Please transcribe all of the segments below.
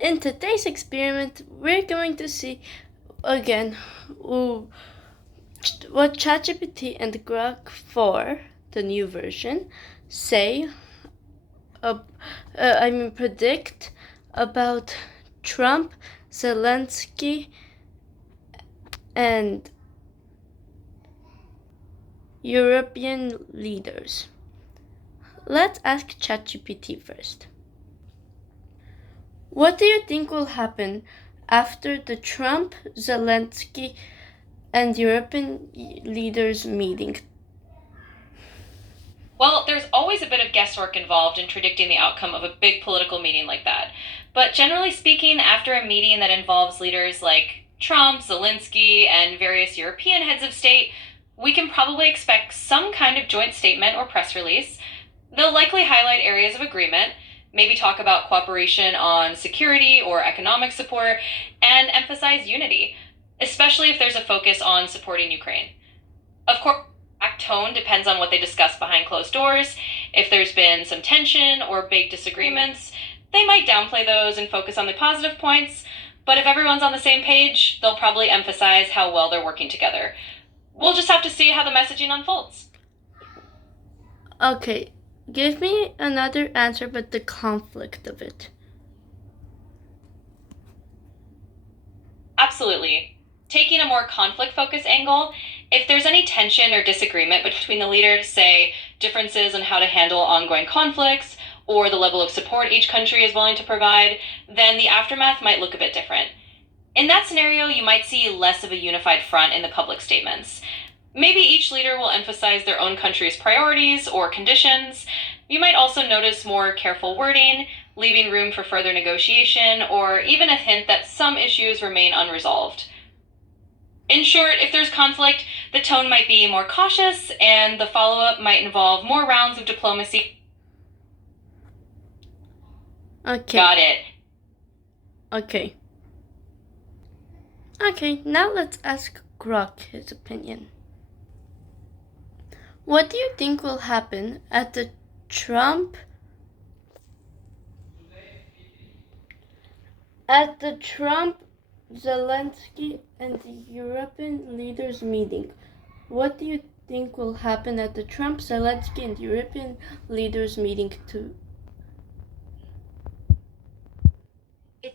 In today's experiment, we're going to see again what ChatGPT and Grok 4, the new version, predict about Trump, Zelensky, and European leaders. Let's ask ChatGPT first. What do you think will happen after the Trump, Zelensky, and European leaders meeting? Well, there's always a bit of guesswork involved in predicting the outcome of a big political meeting like that. But generally speaking, after a meeting that involves leaders like Trump, Zelensky, and various European heads of state, we can probably expect some kind of joint statement or press release. They'll likely highlight areas of agreement, maybe talk about cooperation on security or economic support, and emphasize unity, especially if there's a focus on supporting Ukraine. Of course, tone depends on what they discuss behind closed doors. If there's been some tension or big disagreements, they might downplay those and focus on the positive points. But if everyone's on the same page, they'll probably emphasize how well they're working together. We'll just have to see how the messaging unfolds. Okay, give me another answer, but the conflict of it. Absolutely. Taking a more conflict focused angle, if there's any tension or disagreement between the leaders, say differences on how to handle ongoing conflicts or the level of support each country is willing to provide, then the aftermath might look a bit different. In that scenario, you might see less of a unified front in the public statements. Maybe each leader will emphasize their own country's priorities or conditions. You might also notice more careful wording, leaving room for further negotiation, or even a hint that some issues remain unresolved. In short, if there's conflict, the tone might be more cautious and the follow up might involve more rounds of diplomacy. Okay. Got it. Okay, now let's ask Grok his opinion. What do you think will happen at the Trump Zelensky and the European leaders meeting? What do you think will happen at the Trump, Zelensky, and European leaders meeting too? It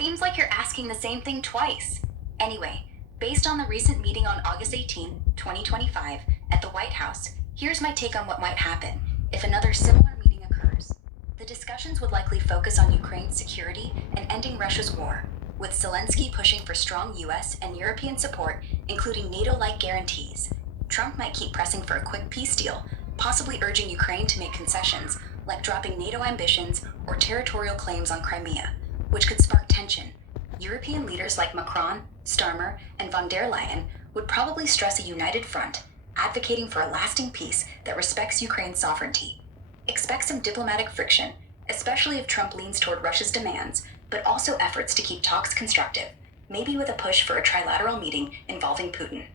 seems like you're asking the same thing twice. Anyway, based on the recent meeting on August 18, 2025, at the White House, here's my take on what might happen if another similar meeting occurs. The discussions would likely focus on Ukraine's security and ending Russia's war, with Zelensky pushing for strong US and European support, including NATO-like guarantees. Trump might keep pressing for a quick peace deal, possibly urging Ukraine to make concessions, like dropping NATO ambitions or territorial claims on Crimea, which could spark tension. European leaders like Macron, Starmer, and von der Leyen would probably stress a united front, advocating for a lasting peace that respects Ukraine's sovereignty. Expect some diplomatic friction, especially if Trump leans toward Russia's demands, but also efforts to keep talks constructive, maybe with a push for a trilateral meeting involving Putin.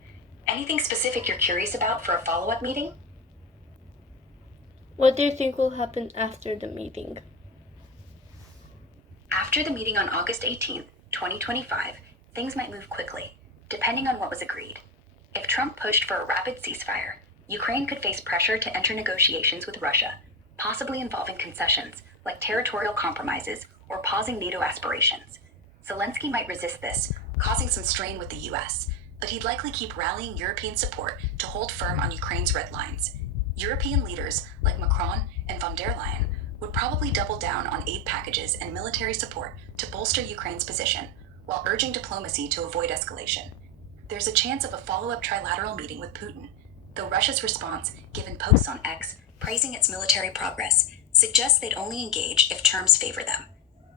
Anything specific you're curious about for a follow-up meeting? What do you think will happen after the meeting? After the meeting on August 18, 2025, things might move quickly, depending on what was agreed. If Trump pushed for a rapid ceasefire, Ukraine could face pressure to enter negotiations with Russia, possibly involving concessions like territorial compromises or pausing NATO aspirations. Zelensky might resist this, causing some strain with the US, but he'd likely keep rallying European support to hold firm on Ukraine's red lines. European leaders like Macron and von der Leyen would probably double down on aid packages and military support to bolster Ukraine's position, while urging diplomacy to avoid escalation. There's a chance of a follow-up trilateral meeting with Putin, though Russia's response, given posts on X praising its military progress, suggests they'd only engage if terms favor them.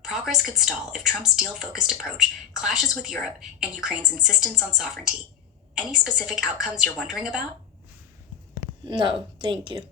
Progress could stall if Trump's deal-focused approach clashes with Europe and Ukraine's insistence on sovereignty. Any specific outcomes you're wondering about? No, thank you.